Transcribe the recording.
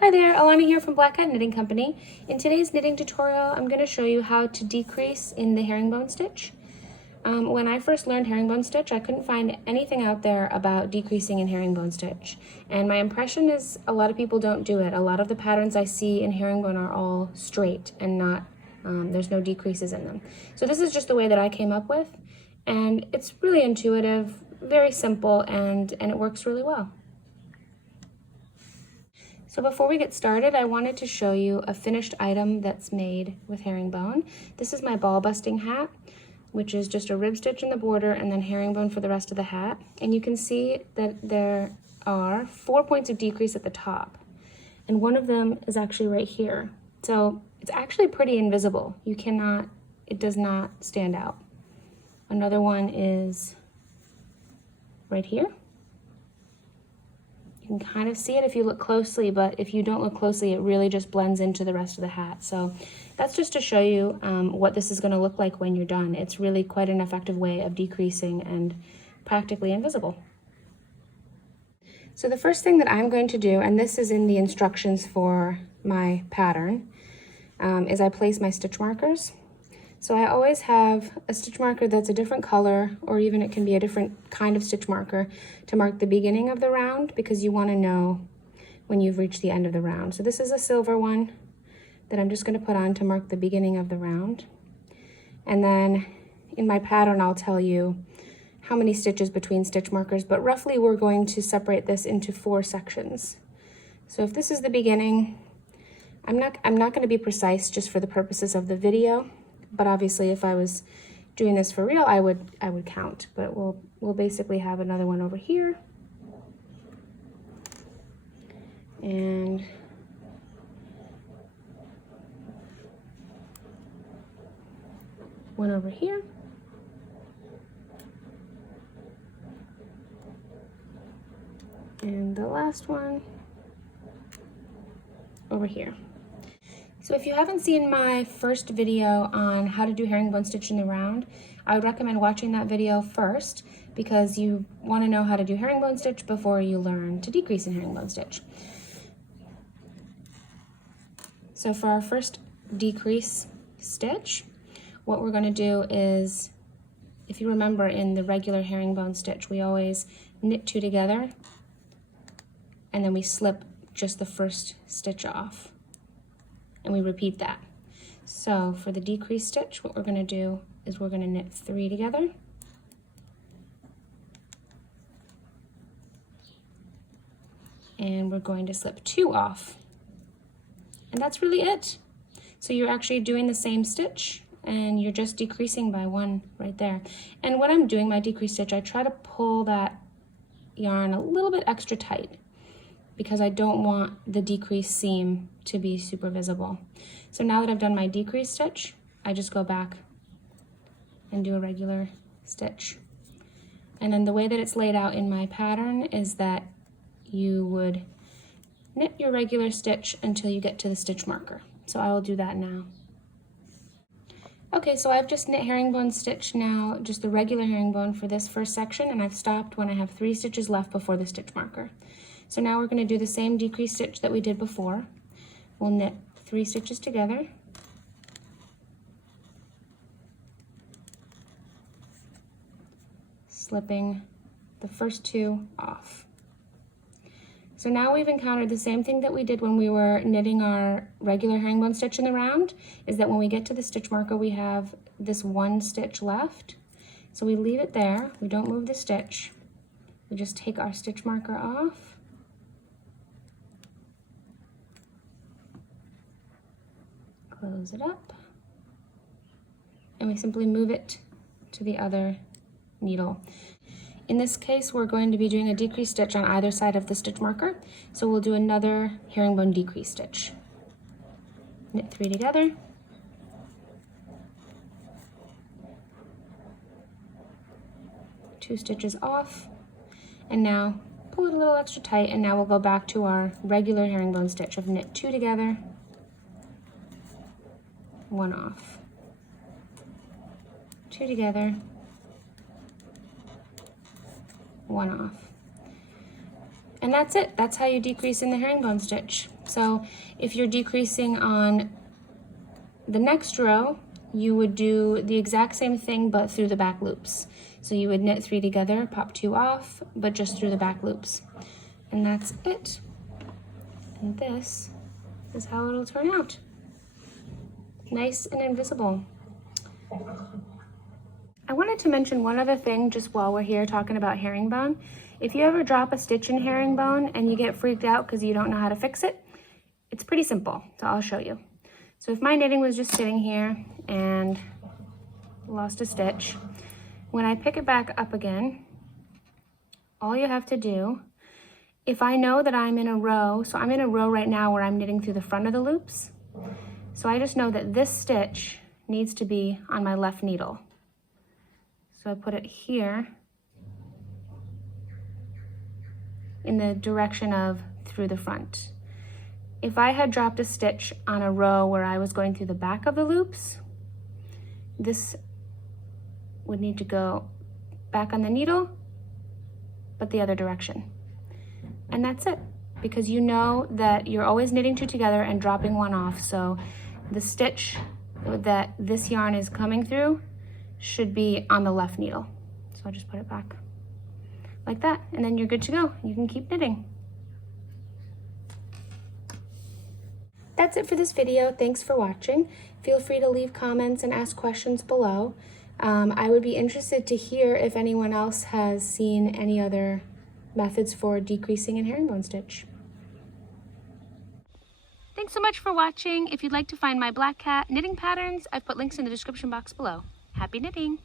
Hi there, Alana here from Black Hat Knitting Company. In today's knitting tutorial, I'm going to show you how to decrease in the herringbone stitch. When I first learned herringbone stitch, I couldn't find anything out there about decreasing in herringbone stitch. And my impression is a lot of people don't do it. A lot of the patterns I see in herringbone are all straight and not, there's no decreases in them. So this is just the way that I came up with. And it's really intuitive, very simple, and it works really well. So before we get started, I wanted to show you a finished item that's made with herringbone. This is my ball busting hat, which is just a rib stitch in the border and then herringbone for the rest of the hat. And you can see that there are 4 points of decrease at the top. And one of them is actually right here. So it's actually pretty invisible. It does not stand out. Another one is right here. You can kind of see it if you look closely, but if you don't look closely, it really just blends into the rest of the hat. So that's just to show you what this is going to look like when you're done. It's really quite an effective way of decreasing and practically invisible. So the first thing that I'm going to do, and this is in the instructions for my pattern, is I place my stitch markers. So I always have a stitch marker that's a different color, or even it can be a different kind of stitch marker to mark the beginning of the round, because you want to know when you've reached the end of the round. So this is a silver one that I'm just going to put on to mark the beginning of the round. And then in my pattern, I'll tell you how many stitches between stitch markers, but roughly we're going to separate this into 4 sections. So if this is the beginning, I'm not going to be precise just for the purposes of the video. But obviously, if I was doing this for real, I would count. But we'll basically have another one over here, and one over here, and the last one over here. So if you haven't seen my first video on how to do herringbone stitch in the round, I would recommend watching that video first, because you want to know how to do herringbone stitch before you learn to decrease in herringbone stitch. So for our first decrease stitch, what we're going to do is, if you remember in the regular herringbone stitch, we always knit 2 together and then we slip just the first stitch off. And we repeat that. So for the decrease stitch, what we're going to do is we're going to knit 3 together, and we're going to slip 2 off, and that's really it. So you're actually doing the same stitch and you're just decreasing by 1 right there. And when I'm doing my decrease stitch, I try to pull that yarn a little bit extra tight, because I don't want the decrease seam to be super visible. So now that I've done my decrease stitch, I just go back and do a regular stitch. And then the way that it's laid out in my pattern is that you would knit your regular stitch until you get to the stitch marker. So I will do that now. Okay, so I've just knit herringbone stitch now, just the regular herringbone for this first section, and I've stopped when I have 3 stitches left before the stitch marker. So now we're going to do the same decrease stitch that we did before. We'll knit 3 stitches together, slipping the first 2 off. So now we've encountered the same thing that we did when we were knitting our regular herringbone stitch in the round, is that when we get to the stitch marker, we have this 1 stitch left. So we leave it there, we don't move the stitch, we just take our stitch marker off, close it up, and we simply move it to the other needle. In this case, we're going to be doing a decrease stitch on either side of the stitch marker, so we'll do another herringbone decrease stitch. Knit 3 together, two stitches off, and now pull it a little extra tight, and now we'll go back to our regular herringbone stitch of knit 2 together, 1 off, 2 together, 1 off. And that's it. That's how you decrease in the herringbone stitch. So if you're decreasing on the next row, you would do the exact same thing but through the back loops. So you would knit 3 together, pop 2 off, but just through the back loops. And that's it. And this is how it'll turn out. Nice and invisible. I wanted to mention one other thing just while we're here talking about herringbone. If you ever drop a stitch in herringbone and you get freaked out because you don't know how to fix it, it's pretty simple, so I'll show you. So if my knitting was just sitting here and lost a stitch, when I pick it back up again, all you have to do, if I know that I'm in a row, so I'm in a row right now where I'm knitting through the front of the loops, so I just know that this stitch needs to be on my left needle. So I put it here in the direction of through the front. If I had dropped a stitch on a row where I was going through the back of the loops, this would need to go back on the needle, but the other direction. And that's it, because you know that you're always knitting 2 together and dropping 1 off. So the stitch that this yarn is coming through should be on the left needle. So I'll just put it back like that, and then you're good to go. You can keep knitting. That's it for this video. Thanks for watching. Feel free to leave comments and ask questions below. I would be interested to hear if anyone else has seen any other methods for decreasing in herringbone stitch. Thanks so much for watching. If you'd like to find my black cat knitting patterns, I've put links in the description box below. Happy knitting!